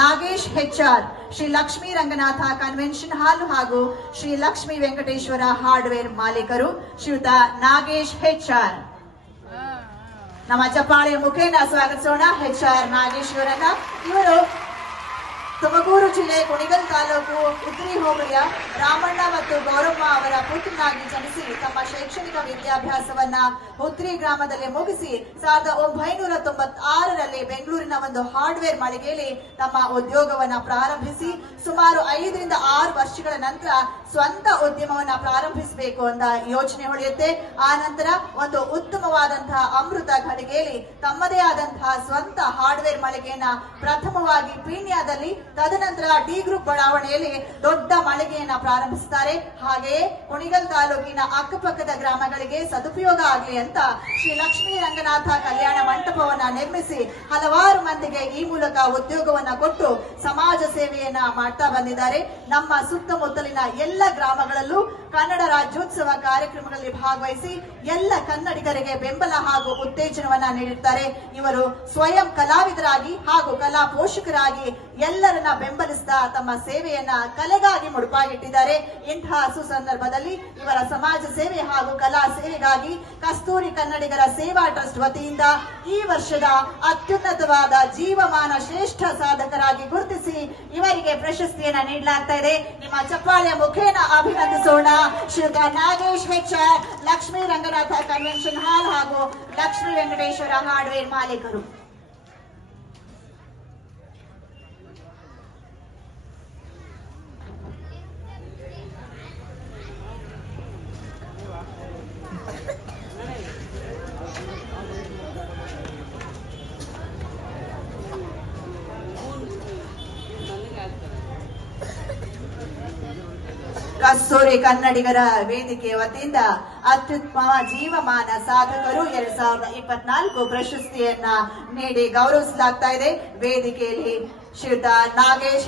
Nagesh HR, Shri Lakshmi Ranganatha convention hall ಹಾಗೂ Shri Lakshmi Venkateshwara hardware ಮಾಲೀಕರು, ಶ್ರೀಯುತ ನಾಗೇಶ್ ಹೆಚ್ಆರ್. ನಮ್ಮ ಚಪ್ಪಾಳೆಯ ಮುಖೇನ ಸ್ವಾಗತಿಸೋಣ. ಹೆಚ್ಆರ್ ನಾಗೇಶ್ವರನ ಇವರು ತುಮಕೂರು ಜಿಲ್ಲೆ ಉದ್ರಿ ಹೋಬಳಿಯ ರಾಮಣ್ಣ ಮತ್ತು ಗೌರಮ್ಮ ಅವರ ಪುತ್ರನಾಗಿ ಜನಿಸಿ ತಮ್ಮ ಶೈಕ್ಷಣಿಕ ವಿದ್ಯಾಭ್ಯಾಸವನ್ನ ಪುತ್ರಿ ಗ್ರಾಮದಲ್ಲಿ ಮುಗಿಸಿ ಸಾವಿರದ ಒಂಬೈನೂರ ತೊಂಬತ್ತಾರರಲ್ಲಿ ಬೆಂಗಳೂರಿನ ಒಂದು ಹಾರ್ಡ್ವೇರ್ ಮಳಿಗೆಯಲ್ಲಿ ತಮ್ಮ ಉದ್ಯೋಗವನ್ನ ಪ್ರಾರಂಭಿಸಿ ಸುಮಾರು ಐದರಿಂದ ಆರು ವರ್ಷಗಳ ನಂತರ ಸ್ವಂತ ಉದ್ಯಮವನ್ನ ಪ್ರಾರಂಭಿಸಬೇಕು ಅಂತ ಯೋಚನೆ ಹೊಳೆಯುತ್ತೆ. ಆ ನಂತರ ಒಂದು ಉತ್ತಮವಾದಂತಹ ಅಮೃತ ಘಳಿಗೆಯಲ್ಲಿ ತಮ್ಮದೇ ಆದಂತಹ ಸ್ವಂತ ಹಾರ್ಡ್ವೇರ್ ಮಳಿಗೆಯನ್ನ ಪ್ರಥಮವಾಗಿ ಪೀಣ್ಯದಲ್ಲಿ, ತದನಂತರ ಡಿ ಗ್ರೂಪ್ ಬಡಾವಣೆಯಲ್ಲಿ ದೊಡ್ಡ ಮಳಿಗೆಯನ್ನ ಪ್ರಾರಂಭಿಸುತ್ತಾರೆ. ಹಾಗೆಯೇ ಕುಣಿಗಲ್ ತಾಲೂಕಿನ ಅಕ್ಕಪಕ್ಕದ ಗ್ರಾಮಗಳಿಗೆ ಸದುಪಯೋಗ ಆಗಲಿ ಅಂತ ಶ್ರೀ ಲಕ್ಷ್ಮೀ ರಂಗನಾಥ ಕಲ್ಯಾಣ ಮಂಟಪವನ್ನ ನಿರ್ಮಿಸಿ ಹಲವಾರು ಮಂದಿಗೆ ಈ ಮೂಲಕ ಉದ್ಯೋಗವನ್ನ ಕೊಟ್ಟು ಸಮಾಜ ಸೇವೆಯನ್ನ ಮಾಡ್ತಾ ಬಂದಿದ್ದಾರೆ. ನಮ್ಮ ಸುತ್ತಮುತ್ತಲಿನ ಎಲ್ಲ ಗ್ರಾಮಗಳಲ್ಲೂ ಕನ್ನಡ ರಾಜ್ಯೋತ್ಸವ ಕಾರ್ಯಕ್ರಮಗಳಲ್ಲಿ ಭಾಗವಹಿಸಿ ಎಲ್ಲ ಕನ್ನಡಿಗರಿಗೆ ಬೆಂಬಲ ಹಾಗೂ ಉತ್ತೇಜನವನ್ನ ನೀಡಿರ್ತಾರೆ. ಇವರು ಸ್ವಯಂ ಕಲಾವಿದರಾಗಿ ಹಾಗೂ ಕಲಾ ಪೋಷಕರಾಗಿ ಎಲ್ಲರನ್ನ ಬೆಂಬಲಿಸ್ತಾ ತಮ್ಮ ಸೇವೆಯನ್ನ ಕಲೆಗಾಗಿ ಮುಡುಪಾಗಿಟ್ಟಿದ್ದಾರೆ. ಇಂತಹ ಸುಸಂದರ್ಭದಲ್ಲಿ ಇವರ ಸಮಾಜ ಸೇವೆ ಹಾಗೂ ಕಲಾ ಸೇವೆಗಾಗಿ ಕಸ್ತೂರಿ ಕನ್ನಡಿಗರ ಸೇವಾ ಟ್ರಸ್ಟ್ ವತಿಯಿಂದ ಈ ವರ್ಷದ ಅತ್ಯುನ್ನತವಾದ ಜೀವಮಾನ ಶ್ರೇಷ್ಠ ಸಾಧಕರಾಗಿ ಗುರುತಿಸಿ ಇವರಿಗೆ ಪ್ರಶಸ್ತಿಯನ್ನ ನೀಡಲಾಗ್ತಾ ಇದೆ. ನಿಮ್ಮ ಚಪ್ಪಾಳೆಯ ಮುಖೇನ ಅಭಿನಂದಿಸೋಣ. ಶ್ರೀಯುತ Nagesh HR Lakshmi Ranganatha convention hall ಹಾಗೂ ಲಕ್ಷ್ಮೀ ವೆಂಕಟೇಶ್ವರ ಹಾರ್ಡ್ವೇರ್ ಮಾಲೀಕರು. ಕಸ್ತೂರಿ ಕನ್ನಡಿಗರ ವೇದಿಕೆ ವತಿಯಿಂದ ಅತ್ಯುತ್ತಮ ಜೀವಮಾನ ಸಾಧಕರು ಎರಡ್ ಸಾವಿರದ ಇಪ್ಪತ್ನಾಲ್ಕು ಪ್ರಶಸ್ತಿಯನ್ನ ನೀಡಿ ಗೌರವಿಸಲಾಗ್ತಾ ಇದೆ. ವೇದಿಕೆಯಲ್ಲಿ ಶ್ರೀಯುತ ನಾಗೇಶ್